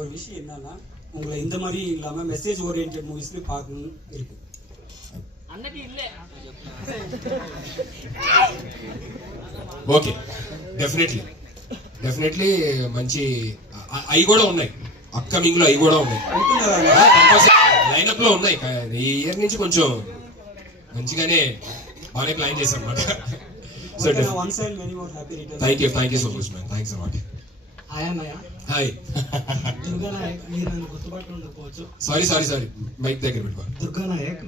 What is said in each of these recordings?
ஒரு விஷயம் என்னன்னா, உங்களை இந்த மாதிரி இல்லாமல் மெசேஜ் ஓரியன்ட் மூவிஸ்ல பார்க்கணும்னு இருக்கு. ఓకే, డెఫినెట్లీ మంచి అవి కూడా ఉన్నాయి, అప్కమింగ్ లో అవి కూడా ఉన్నాయి, లైనప్ లో ఉన్నాయి. ఈ ఇయర్ నుంచి కొంచెం మంచిగానే బాగానే ప్లాన్ చేశాం అన్నమాట. So thank you so much man, thanks a lot. Hi అన్నయ్య. హాయ్. దుర్గా నాయక్, మీరు నన్ను గుర్తుపట్టి ఉండకపోవచ్చు. సారీ మైక్ దగ్గర పెట్టుకో. దుర్గా నాయక్,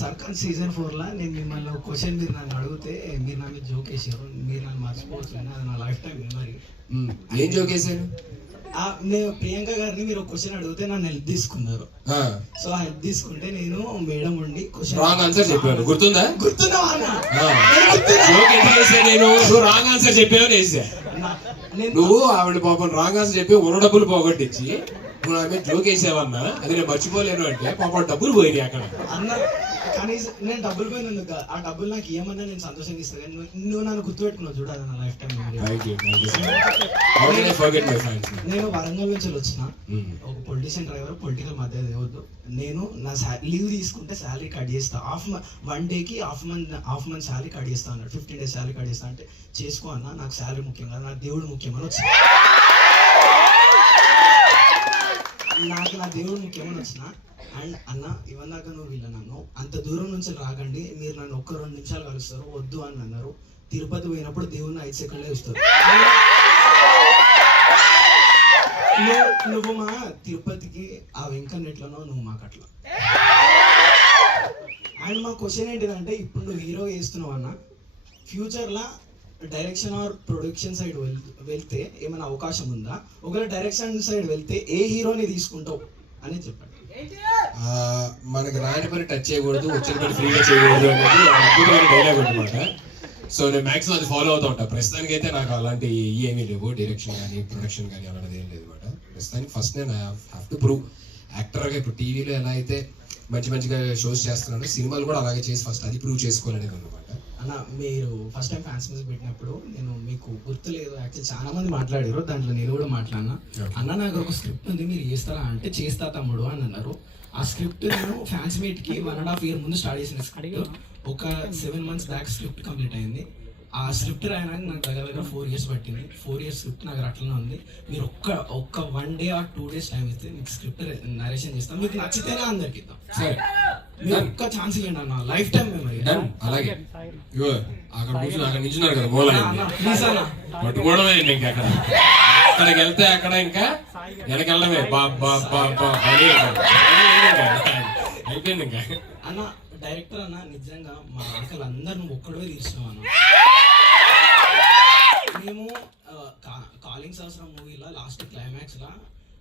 సర్కార్ సీజన్ 4 లా నేను మిమ్మల్ని ఒక క్వశ్చన్ మీరు నన్ను అడిగితే మీరు నా మీద జోక్ వేసారు. మీరు నన్ను మర్చిపోవచ్చు, అది నా లైఫ్ టైం మెమరీ. ఏం జోక్ వేసాను? నేను ప్రియాంక గారిని మీరు ఒక క్వశ్చన్ అడిగితే నన్ను హెల్ప్ తీసుకున్నారు. సో ఆ హెల్ప్ తీసుకుంటే నేను మేడం ఉండి క్వశ్చన్ రాంగ్ ఆన్సర్ చెప్పాను, గుర్తుందా? గుర్తున్నా నేను రాంగ్ ఆన్సర్ చెప్పావని వేసా. నువ్వు ఆవిడ పాపం రాంగ్ ఆన్సర్ చెప్పి ఉన్న డబ్బులు పోగొట్టించి నువ్వు ఆమె జోక్ వేసావన్నా, అది నేను మర్చిపోలేను అంటే పాపం డబ్బులు పోయినాయి అక్కడ అన్న. కానీ నేను డబ్బులు పోయినందుకు ఆ డబ్బులు నాకు ఏమన్నా నేను సంతోషంగా ఇస్తాను. నువ్వు నన్ను గుర్తుపెట్టుకున్నావు చూడ, అది నా లైఫ్ టైం. నేను వరంగల్ నుంచి వచ్చిన ఒక పొలిటీషియన్ డ్రైవర్, పొలిటికల్ మధ్య వద్దు. నేను నా లీవ్ తీసుకుంటే శాలరీ కట్ చేస్తా. 1 డేకి హాఫ్ మంత్ శాలరీ కట్ చేస్తా అన్నాడు. 15 days శాలరీ కట్ చేస్తా అంటే చేసుకో అన్న, నాకు శాలరీ ముఖ్యం కదా, నాకు దేవుడు ముఖ్యమని వచ్చిన. నాకు నా దేవుడు ముఖ్యమని వచ్చిన. అండ్ అన్న, ఇవన్నాక నువ్వు వీళ్ళ నన్ను అంత దూరం నుంచి రాకండి, మీరు నన్ను 1-2 నిమిషాలు కలుస్తారు వద్దు అని అన్నారు. తిరుపతి పోయినప్పుడు దేవుడిని 5 సెకండ్లే ఇస్తారు. నువ్వు మా తిరుపతికి ఆ వెంకన్నెట్లనో నువ్వు మాకు అట్లా. అండ్ మా క్వశ్చన్ ఏంటిదంటే, ఇప్పుడు నువ్వు హీరో వేస్తున్నావు అన్న, ఫ్యూచర్లో డైరెక్షన్ ఆర్ ప్రొడక్షన్ సైడ్ వెళ్తే ఏమైనా అవకాశం ఉందా? ఒకవేళ డైరెక్షన్ సైడ్ వెళ్తే ఏ హీరోని తీసుకుంటావు అని చెప్పండి. మనకి రాని పని టచ్ చేయకూడదు, వచ్చిన పని ఫ్రీగా చేయకూడదు అనేది అద్భుతమైన డైలాగ్ అనమాట. సో నేను మ్యాక్సిమం అది ఫాలో అవుతూ ఉంటాను. ప్రస్తుతానికి అయితే నాకు అలాంటి ఏమీ లేవు, డైరెక్షన్ కానీ ప్రొడక్షన్ కానీ అలాంటిది ఏం లేదు అనమాట. ప్రస్తుతానికి ఫస్ట్ నేను హ్యావ్ టు ప్రూవ్ యాక్టర్గా. ఇప్పుడు టీవీలో ఎలా అయితే మంచిగా షోస్ చేస్తున్నాను, సినిమాలు కూడా అలాగే చేసి ఫస్ట్ అది ప్రూవ్ చేసుకోవాలనేది అనమాట. అన్న, మీరు ఫస్ట్ టైం ఫ్యాన్స్ మ్యూజిక్ పెట్టినప్పుడు నేను మీకు గుర్తులేదు, యాక్చువల్లీ చాలా మంది మాట్లాడారు, దాంట్లో నేను కూడా మాట్లాడినా. అన్న, నాకు ఒక స్క్రిప్ట్ ఉంది, మీరు చేస్తారా అంటే చేస్తా తమ్ముడు అని అన్నారు. ఆ స్క్రిప్ట్ నేను ఫ్యాన్స్ మీట్కి 1.5 year ముందు స్టార్ట్ చేసిన స్క్రిప్ట్. ఒక 7 months బ్యాక్ స్క్రిప్ట్ కంప్లీట్ అయింది. ఆ స్క్రిప్ట్ రాయడానికి నాకు దగ్గర 4 years పట్టింది. 4 years స్క్రిప్ట్ నాకు అట్లనే ఉంది. మీరు ఒక్క 1 day or 2 days టైం ఇస్తే మీకు స్క్రిప్ట్ నరేషన్ చేస్తాం, మీకు నచ్చితేనే అందరికి ఇద్దాం. సరే, మీరు ఒక్క ఛాన్స్ ఇవ్వండి అన్న, లైఫ్ టైం మెమరీ. అలాగే అక్కడ కూర్చొని అక్కడ నిల్చున్నారు కదా, పట్టుకోవడమే ఇంకా. అక్కడికి వెళ్తే అక్కడ ఇంకా వెనకెళ్ళడమే అయిపోయింది ఇంకా. అన్న, డైరెక్టర్ అన్న, నిజంగా మా ఆకలి అందరు నువ్వు ఒక్కడే తీర్చినావు అన్న. మేము కాలింగ్ సంవత్సరం మూవీలో లాస్ట్ క్లైమాక్స్ లా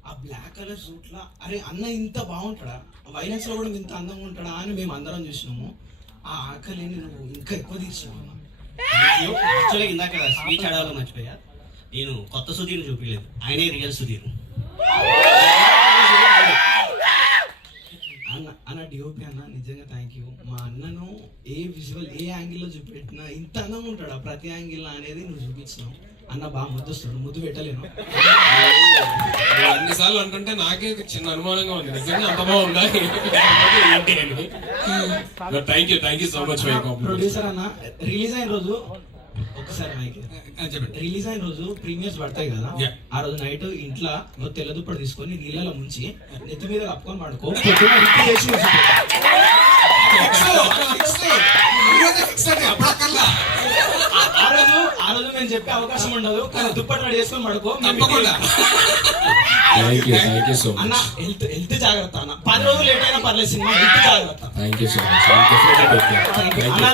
ఆ బ్లాక్ కలర్ సూట్ లా, అరే అన్న ఇంత బాగుంటాడా, వైలెన్స్ లో కూడా ఇంత అందంగా ఉంటాడా అని మేము అందరం చూసినాము. ఆ ఆకలిని నువ్వు ఇంకా ఎక్కువ తీర్చినావు అన్న. యాక్చువల్గా ఇందాక స్పీచ్ ఆడాలో మర్చిపోయా, నేను కొత్త సుధీర్ని చూపించలేదు, ఆయనే రియల్ సుధీర్. అన్న డిఓపి అన్న, నిజంగా థ్యాంక్ యూ. మా అన్నను ఏ విజువల్ ఏ యాంగిల్లో చూపెట్టినా ఇంత అందంగా ఉంటాడా ప్రతి యాంగిల్ అనేది నువ్వు చూపించినావు అన్న. బాగా ముద్దుస్తాడు, ముద్దు పెట్టలేను. అన్నిసార్లు అంటుంటే నాకే చిన్న అనుమానంగా ఉంది, నిజంగా అంత బాగుందా ఏంటి అని. Thank you so much. Producer అన్న, రిలీజ్ అయిన రోజు ఒకసారి రిలీజ్ అయిన రోజు ప్రీమియర్స్ పడతాయి కదా, ఆ రోజు నైట్ ఇంట్లో తెల్ల దుప్పటి తీసుకొని నీళ్ళలో ముంచి నెత్తి మీద కప్పుకొని పడుకో. ఆ రోజు నేను చెప్పే అవకాశం ఉండదు, కానీ దుప్పటి రెడీ చేసుకొని పడుకో. అన్న, హెల్త్ జాగ్రత్త అన్న. 10 రోజులు లేట్ అయినా పర్లేదు, సినిమా హెల్త్ జాగ్రత్త.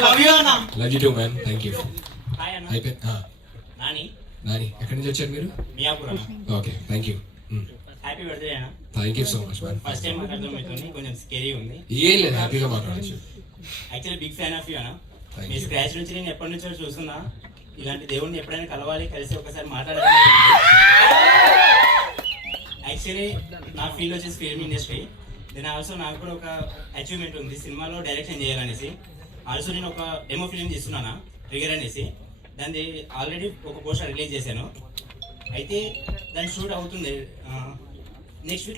లవ్ యూ అన్న. Love you too man, thank you. Nani, ఎక్కడి నుంచి వచ్చారు మీరు? Okay, thank you. Happy birthday అన్న. Thank you so much man. First time మాట్లాడడం మీతోని కొంచెం స్కేరీ ఉంది. ఏం లేదు, హ్యాపీగా మాట్లాడచ్చు. Actually big fan of you అన్న. మీ స్క్రాచ్ నుంచి నేను ఎప్పటి నుంచో చూస్తున్నా, ఇలాంటి దేవుడిని ఎప్పుడైనా కలవాలి, కలిసి ఒకసారి మాట్లాడాలి. యాక్చువల్లీ నా ఫీల్డ్ వచ్చేసి ఫిల్మ్ ఇండస్ట్రీ. దెన్ ఆల్సో నాకు కూడా ఒక అచీవ్మెంట్ ఉంది, సినిమాలో డైరెక్షన్ చేయాలనేసి. ఆల్సో నేను ఒక డెమో ఫిల్మ్ తీస్తున్నాను, ట్రిగర్ అనేసి. దాన్ని ఆల్రెడీ ఒక పోస్టర్ రిలీజ్ చేశాను. అయితే దాని షూట్ అవుతుంది, నెక్స్ట్ వీక్